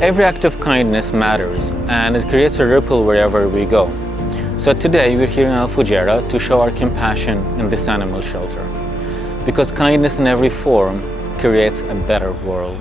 Every act of kindness matters, and it creates a ripple wherever we go. So today we're here in Al Fujairah to show our compassion in this animal shelter, because kindness in every form creates a better world.